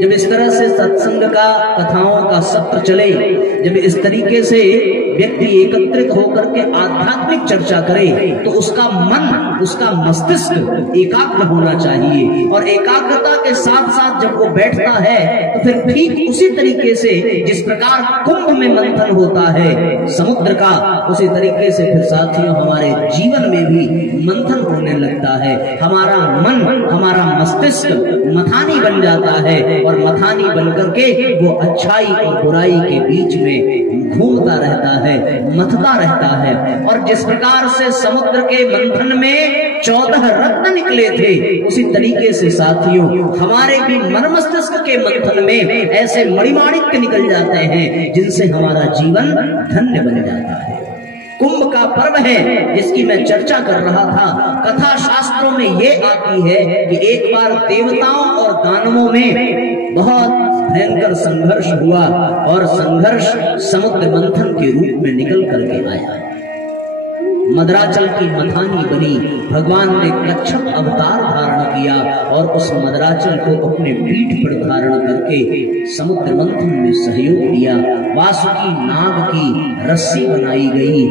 जब इस तरह से सत्संग का, कथाओं का सत्र चले, जब इस तरीके से व्यक्ति एकत्रित होकर के आध्यात्मिक चर्चा करे, तो उसका मन, उसका मस्तिष्क एकाग्र होना चाहिए। और एकाग्रता के साथ साथ जब वो बैठता है तो फिर ठीक उसी तरीके से जिस प्रकार कुंभ में मंथन होता है समुद्र का, उसी तरीके से फिर साथियों हमारे जीवन में भी मंथन होने लगता है। हमारा मन, हमारा मस्तिष्क मथानी बन जाता है और मथानी बनकर के वो अच्छाई और बुराई के बीच में घूमता रहता है, मथता रहता है। और जिस प्रकार से समुद्र के मंथन में 14 रत्न निकले थे, उसी तरीके से साथियों हमारे भी मन मस्तिष्क के मंथन में ऐसे मणिमाणिक्य निकल जाते हैं जिनसे हमारा जीवन धन्य बन जाता है। कुंभ का पर्व है जिसकी मैं चर्चा कर रहा था। कथा शास्त्रों में ये आती है कि एक बार देवताओं और दानवों में बहुत भयंकर संघर्ष हुआ और संघर्ष समुद्र मंथन के रूप में निकल करके आया। मदराचल की मथानी बनी, भगवान ने कच्छप अवतार धारण किया और उस मदराचल को अपने पीठ पर धारण करके समुद्र मंथन में सहयोग दिया। वासुकी नाग की रस्सी बनाई गई,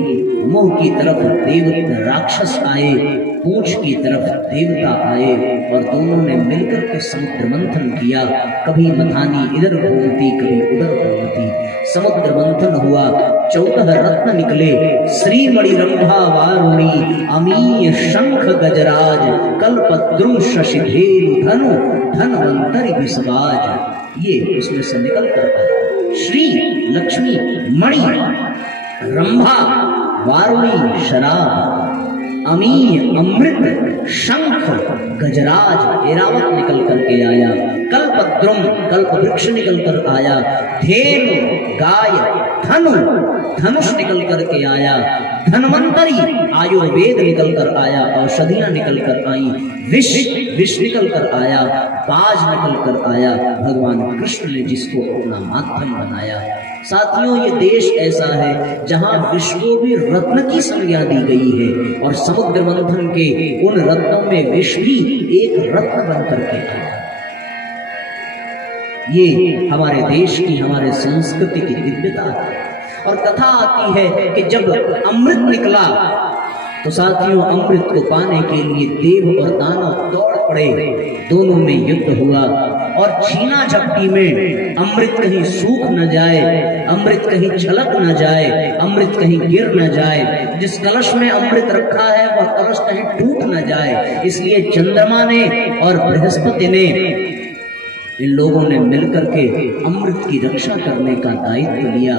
मुंह की तरफ देवता राक्षस आए, पूंछ की तरफ देवता आए और दोनों ने मिलकर के समुद्र मंथन किया। कभी मथानी इधर घूमती, कभी उधर घूमती, समुद्र मंथन हुआ। 14 रत्न निकले, श्रीमणि रंभा वारुणी अमीय शंख गजराज कल्पद्रुम शशिधेनु धनु धनवंतरि विसवाज। ये उसमें से निकल कर आया। श्री लक्ष्मी, मणि, रंभा, वारुणी शराब, अमीय अमृत, शंख, गजराज ऐरावत निकल करके आया। कल्पद्रुम कल्प वृक्ष निकल कर आया। धेनु गाय, धनु धनुष निकल करके आया। धन्वंतरी आयुर्वेद निकल कर आया, औषधियां निकल कर आई। विष विष निकल कर आया, बाज निकल कर आया। भगवान कृष्ण ने जिसको अपना माध्यम बनाया। साथियों ये देश ऐसा है जहां विश्व को भी रत्न की संज्ञा दी गई है और समुद्र मंथन के उन रत्नों में विष भी एक रत्न बन करके आया। ये हमारे देश की, हमारे संस्कृति की दिव्यता है। और कथा आती है कि जब अमृत निकला तो साथियों अमृत को पाने के लिए देव और दानव दौड़ पड़े। दोनों में युद्ध हुआ और छीना झपटी में अमृत कहीं सूख न जाए, अमृत कहीं छलक न जाए, अमृत कहीं गिर न जाए। जिस कलश में अमृत रखा है वह कलश कहीं टूट न जाए, इसलिए चंद्रमा ने और बृहस्पति ने, इन लोगों ने मिलकर के अमृत की रक्षा करने का दायित्व लिया।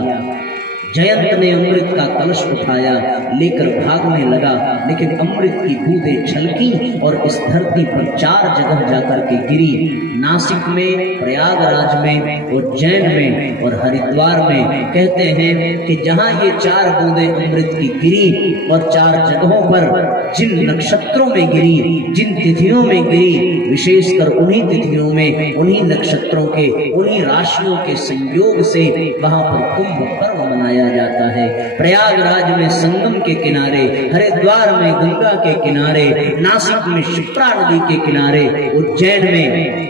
जयंत ने अमृत का कलश उठाया, लेकर भागने लगा, लेकिन अमृत की बूंदें छलकी और इस धरती पर 4 जगह जाकर के गिरी। नासिक में, प्रयागराज में, उज्जैन में और हरिद्वार में। कहते हैं कि जहां ये 4 बूंदें अमृत की गिरी और 4 जगहों पर जिन नक्षत्रों में गिरी, जिन तिथियों में गिरी, विशेषकर उन्हीं तिथियों में, उन्हीं नक्षत्रों के, उन्हीं राशियों के संयोग से वहां पर कुंभ पर्व मनाया जाता है। प्रयागराज में संगम के किनारे, हरिद्वार में गंगा के किनारे, नासिक में शिप्रा नदी के किनारे, उज्जैन में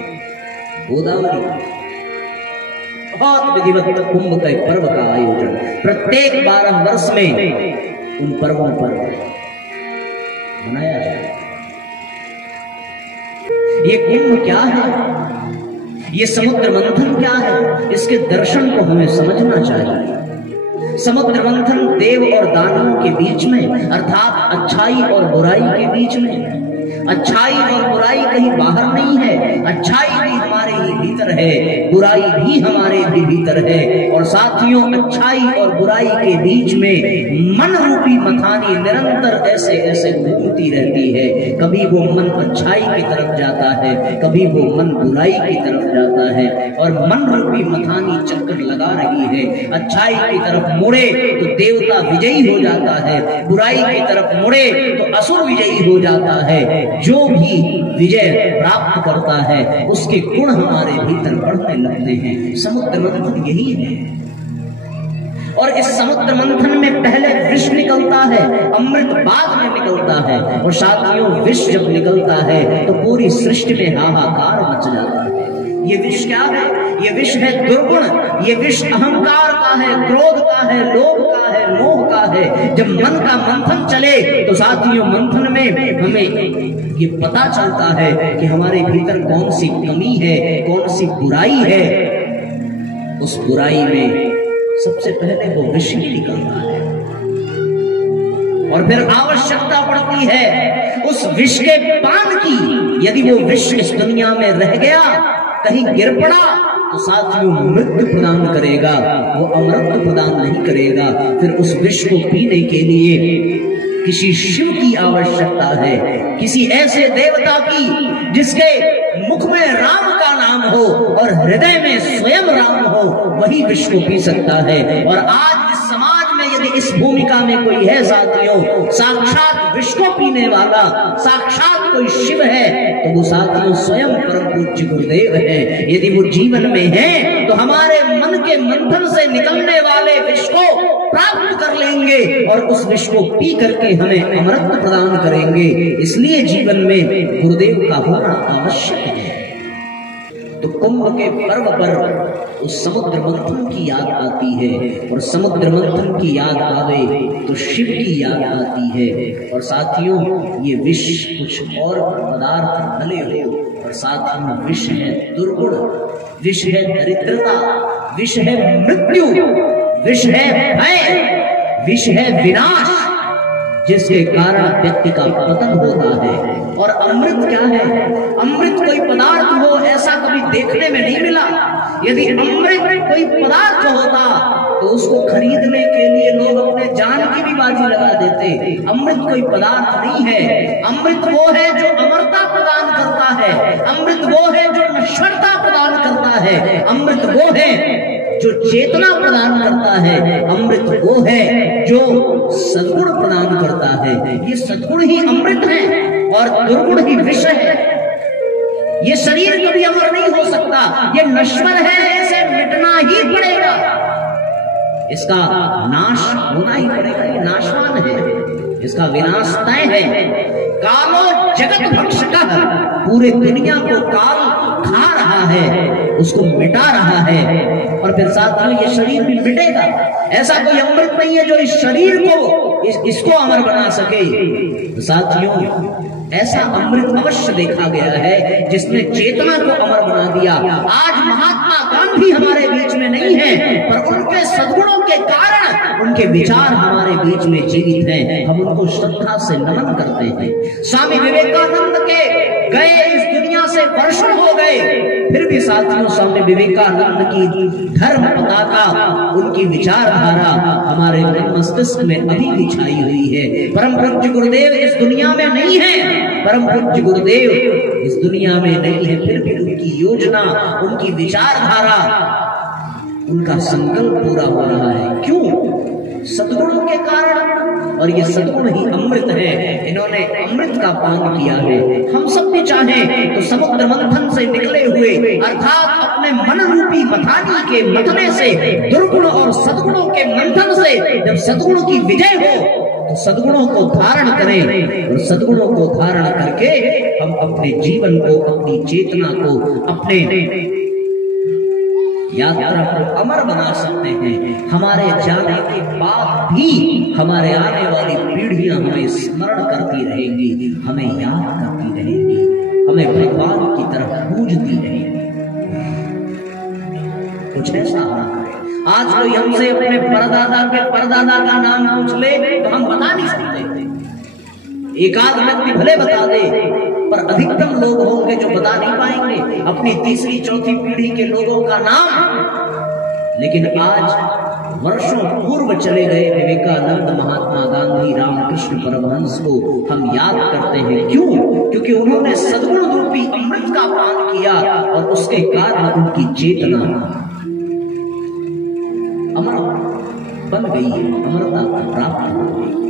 गोदावरी। बहुत विधिवत कुंभ के पर्व का आयोजन प्रत्येक 12 वर्ष में उन पर्वों पर मनाया जाए। ये कुंभ क्या है, ये समुद्र मंथन क्या है, इसके दर्शन को हमें समझना चाहिए। समुद्र मंथन देव और दानवों के बीच में, अर्थात अच्छाई और बुराई के बीच में। अच्छाई और बुराई कहीं बाहर नहीं है, अच्छाई भी हमारे ही भीतर है, बुराई भी हमारे भी भीतर है। और साथियों अच्छाई और बुराई के बीच में मन रूपी मथानी निरंतर ऐसे ऐसे घूमती रहती है। कभी वो मन अच्छाई की तरफ जाता है, कभी वो मन बुराई की तरफ जाता है और मन रूपी मथानी चक्कर लगा रही है। अच्छाई की तरफ मुड़े तो देवता विजयी हो जाता है, बुराई की तरफ मुड़े तो असुर विजयी हो जाता है। जो भी विजय प्राप्त करता है उसके गुण हमारे भीतर बढ़ने लगते हैं। समुद्र मंथन यही है। और इस समुद्र मंथन में पहले विष निकलता है, अमृत बाद में निकलता है। और साथियों विष जब निकलता है तो पूरी सृष्टि में हाहाकार मच जाता है। ये विष क्या है? ये विष है दुर्गुण, ये विष अहंकार का है, क्रोध का है, लोभ का है, मोह का है। जब मन का मंथन चले तो साथियों मंथन में हमें ये पता चलता है कि हमारे भीतर कौन सी कमी है, कौन सी बुराई है। उस बुराई में सबसे पहले वो विष ही निकलता है और फिर आवश्यकता पड़ती है उस विष के पान की। यदि वो विष इस दुनिया में रह गया, कहीं गिर पड़ा, तो साथियों मृत्यु प्रदान करेगा, वो अमृत प्रदान नहीं करेगा। फिर उस विष को पीने के लिए किसी शिव की आवश्यकता है, किसी ऐसे देवता की जिसके मुख में राम का नाम हो और हृदय में स्वयं राम हो, वही विष को पी सकता है। और आज इस समाज में यदि इस भूमिका में कोई है साथियों, साक्षात विष को पीने वाला, साक्षात कोई शिव है, तो वो साथियों स्वयं परम पूज्य गुरुदेव है। यदि वो जीवन में है तो हमारे मन के मंथन से निकलने वाले विष को प्राप्त कर लेंगे और उस विष को पी करके हमें अमृत प्रदान करेंगे। इसलिए जीवन में गुरुदेव का होना आवश्यक है। तो कुंभ के पर्व पर उस समुद्र मंथन की याद आती है, और समुद्र मंथन की याद आवे तो शिव की याद आती है। और साथियों ये विष कुछ और पदार्थ भले हो, और साथियों विष है दुर्गुण, विष है दरिद्रता, विष है मृत्यु, विष है भय, विष है विनाश, जिसके कारण व्यक्ति का पतन होता है। और अमृत क्या है? अमृत कोई पदार्थ हो ऐसा कभी देखने में नहीं मिला। यदि अमृत कोई पदार्थ होता तो उसको खरीदने के लिए लोग अपने जान की भी बाजी लगा देते। अमृत कोई पदार्थ नहीं है। अमृत वो है जो अमरता प्रदान करता है, अमृत वो है जो नश्वरता प्रदान करता है, अमृत वो है जो चेतना प्रदान करता है, अमृत वो है जो सद्गुण प्रदान करता है। ये सद्गुण ही अमृत है और दुर्गुण ही विष है। ये शरीर कभी अमर नहीं हो सकता, ये नश्वर है, इसे मिटना ही पड़ेगा, इसका नाश होना ही पड़ेगा। ये नाशवान है, इसका विनाश तय है। कालो जगत भक्षकः, पूरे दुनिया को काल खा रहा है, उसको मिटा रहा है। और फिर साथियों ये शरीर भी मिटेगा। ऐसा कोई अमृत नहीं है जो इस शरीर को इसको अमर बना सके। तो साथियों ऐसा अमृत अवश्य देखा गया है जिसने चेतना को अमर बना दिया। आज महात्मा गांधी हमारे बीच में नहीं है, पर उनके सद्गुणों के कारण उनके विचार हमारे बीच में जीवित हैं। हम उनको श्रद्धा से नमन करते हैं। स्वामी विवेकानंद के गए इस दुनिया से वर्षों हो गए, फिर भी साथियों स्वामी विवेकानंद की धर्म पताका, उनकी विचारधारा हमारे मस्तिष्क में अभी भी छाई हुई है। परम पूज्य गुरुदेव इस दुनिया में नहीं है, परम पूज्य गुरुदेव इस दुनिया में नहीं है, फिर भी उनकी योजना, उनकी विचारधारा, उनका संकल्प पूरा हो रहा है। क्यों? सद्गुणों के कारण। और ये सद्गुण ही अमृत है। इन्होंने अमृत का पान किया है। हम सब भी चाहें तो समुद्र मंथन से निकले हुए, अर्थात अपने मन रूपी मथानी के मथने से, दुर्गुण और सद्गुणों के मंथन से जब सद्गुण की विजय हो तो सद्गुणों को धारण करें, और सद्गुणों को धारण करके हम अपने जीवन को, अपनी चेतना को, अपने यात्रा को अमर बना सकते हैं। हमारे जाने के बाद भी हमारे आने वाली पीढ़ियां हमें स्मरण करती रहेंगी, हमें याद करती रहेंगी, हमें भगवान की तरफ पूजती रहेंगी। कुछ ऐसा होना करे। आज कोई हमसे अपने परदादा के परदादा का नाम पूछ ले तो हम बता नहीं सकते। एक आध व्यक्ति भले बता दे, पर अधिकतम लोग होंगे जो बता नहीं पाएंगे अपनी तीसरी चौथी पीढ़ी के लोगों का नाम। लेकिन आज वर्षों पूर्व चले गए विवेकानंद, महात्मा गांधी, रामकृष्ण परमहंस को हम याद करते हैं। क्यों? क्योंकि उन्होंने सद्गुण रूपी अमृत का पान किया और उसके कारण उनकी चेतना अमर बन गई है, अमरता प्राप्त हो गई।